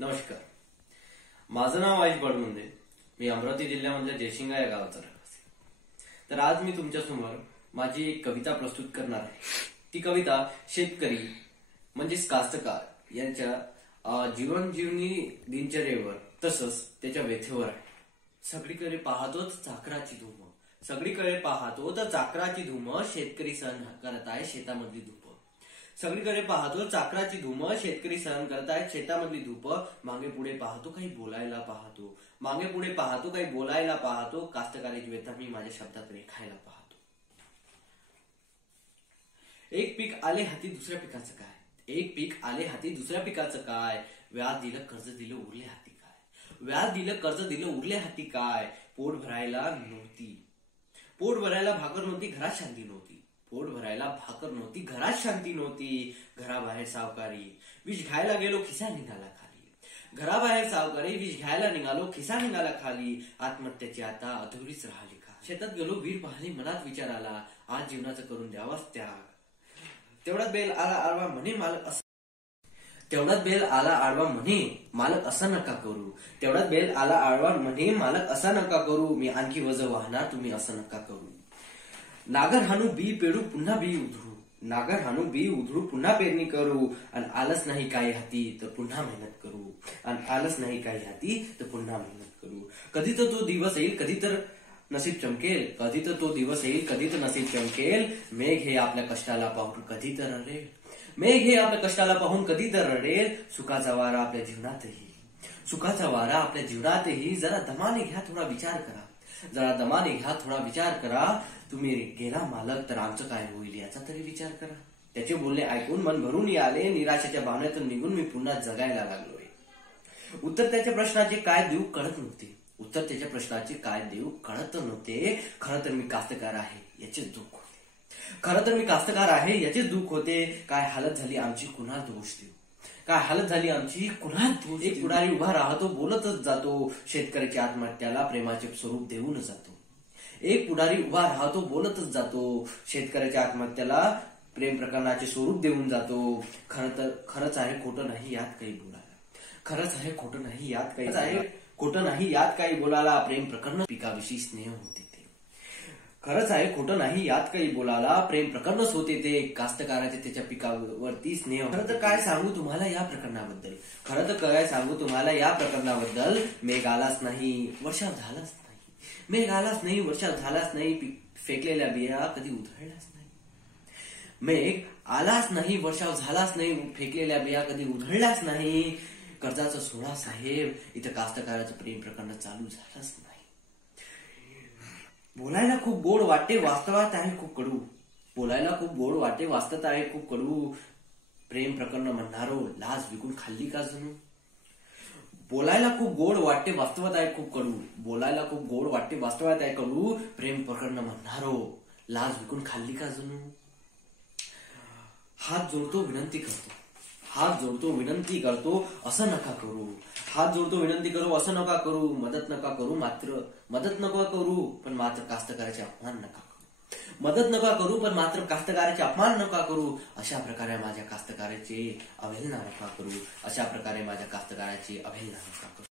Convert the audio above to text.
नमस्कार. माझं नाव आयुष बडमुंदे. मी अमरावती जिल्ह्यामधल्या जयशिंगा या गावाचा रहिवासी. तर आज मी तुमच्यासमोर माझी एक कविता प्रस्तुत करणार आहे. ती कविता शेतकरी म्हणजेच कास्तकार यांच्या जीवनजीवनी दिनचर्येवर तसंच त्याच्या व्यथेवर आहे. सगळीकडे पाहतो तर चाकराची धूम, सगळीकडे पाहतो तर चाकराची धूम, शेतकरी सहन करत आहे शेतामधली धूप. सगळीकडे पाहतो चाकराची धूम, शेतकरी सहन करतायत शेतामधली धूप. मागे पुढे पाहतो काही बोलायला पाहतो, मागे पुढे पाहतो काही बोलायला पाहतो. कास्तकाराची व्यथा मी माझ्या शब्दात रेखायला पाहतो. एक पीक आले हाती दुसऱ्या पिकाचं काय, एक पीक आले हाती दुसऱ्या पिकाचं काय. व्याज दिलं कर्ज दिलं उरले हाती काय, व्याज दिलं कर्ज दिलं उरले हाती काय. पोट भरायला नव्हती, पोट भरायला भाकर नव्हती, घरात शांती नव्हती. पोट भरायला भाकर नव्हती, घरात शांती नव्हती. घराबाहेर सावकारी विष घ्यायला गेलो, खिसा निघाला खाली. घराबाहेर सावकारी विष घ्यायला निघालो, खिसा निघाला खाली. आत्महत्याची आता अधुरीच राहिली का. शेतात गेलो वीर पाहिली, मनात विचार आला, आज जीवनाचं करून द्यावाच त्याग. तेवढ्यात बेल आला आडवा म्हणे मालक असं, तेवढ्यात बेल आला आडवा म्हणे मालक असं नका करू. तेवढ्यात बेल आला आडवा म्हणे मालक असा नका करू. मी आणखी वजन वाहणार तुम्ही असं नका करू. नागर हाणू बी पेरू पुन्हा बी उधळू, नागर हाणू बी उधळू पुन्हा पेरणी करू. आणि आलच नाही काही हाती तर पुन्हा मेहनत करू, आणि आलच नाही काही हाती तर पुन्हा मेहनत करू. कधी तर तो दिवस येईल, कधी तर नसीब चमकेल, कधी तर तो दिवस येईल, कधी तर नसीब चमकेल. मेघ हे आपल्या कष्टाला पाहून कधी तर रडेल, मेघ हे आपल्या कष्टाला पाहून कधी तर रडेल. सुखाचा वारा आपल्या जीवनातही, सुखाचा वारा आपल्या जीवनातही. जरा दमाने घ्या थोडा विचार करा, जरा दमाने घ्या थोडा विचार करा. तुम्ही गेला मालक तर आमचं काय होईल याचा तरी विचार करा. त्याचे बोलणे ऐकून मन भरून आले, निराशेच्या भावनेतून निघून मी पुन्हा जगायला लागलोय. उत्तर त्याच्या प्रश्नाचे काय देऊ कळत नव्हते, उत्तर त्याच्या प्रश्नाचे काय देऊ कळत नव्हते. खरं तर मी कास्तकार आहे याचे दुःख होते, खरं तर मी कास्तकार आहे याचे दुःख होते. काय हालत झाली आमची कुणा दोष देऊ, काय हालत झाली आमची कुणा दोष. एक पुढारी उभा राहतो बोलतच जातो, शेतकऱ्याच्या आत्महत्याला प्रेमाचे स्वरूप देऊन जातो. एक पुढारी उभा राहतो बोलतच जातो, शेतकऱ्याच्या आत्महत्याला प्रेम प्रकरणाचे स्वरूप देऊन जातो. खरंच आहे खोटं नाही यात काही बोलायला, खरंच आहे खोटं नाही यात काही आहे, खोटं नाही यात काही बोलायला. प्रेम प्रकरण पिकाविषयी स्नेह होते ते, खरंच आहे खोटं नाही यात काही बोलायला. प्रेम प्रकरणच होते ते, कास्तकाराचे त्याच्या पिकावरती स्नेह. खरं तर काय सांगू तुम्हाला या प्रकरणाबद्दल, खरं तर काय सांगू तुम्हाला या प्रकरणाबद्दल. मेघ आलाच नाही वर्षाव झालाच नाही, मेघ आलाच नाही वर्षाव झालाच नाही. फेकलेल्या बिया कधी उधळल्याच नाही, मेघ आलाच नाही वर्षाव झालाच नाही. फेकलेल्या बिया कधी उधळल्याच नाही. कर्जाचा सोहळा साहेब इथं कास्तकाराचं प्रेम प्रकरण चालू झालंच नाही. बोलायला खूप गोड वाटते वास्तवात आहे खूप कडू, बोलायला खूप गोड वाटते वास्तवात आहे खूप कडू. प्रेम प्रकरण म्हणणारो लाज विकून खाल्ली का जणू. बोलायला खूप गोड वाटते वास्तवात आहे खूप कडू, बोलायला खूप गोड वाटते वास्तवात आहे कडू. प्रेम प्रकरण म्हणणारो लाज विकून खाल्ली का जणू. हात जोडतो विनंती करतो, हात जोडतो विनंती करतो असं नका करू. हात जोडतो विनंती करू असं नका करू. मदत नका करू मात्र, मदत नका करू पण मात्र कास्तकाराचे अपमान नका करू. मदत नका करू पण मात्र कास्तकाराचे अपमान नका करू. अशा प्रकारे माझ्या कास्तकाराची अवहेलना नका करू, अशा प्रकारे माझ्या कास्तकाराची अवहेलना नका करू.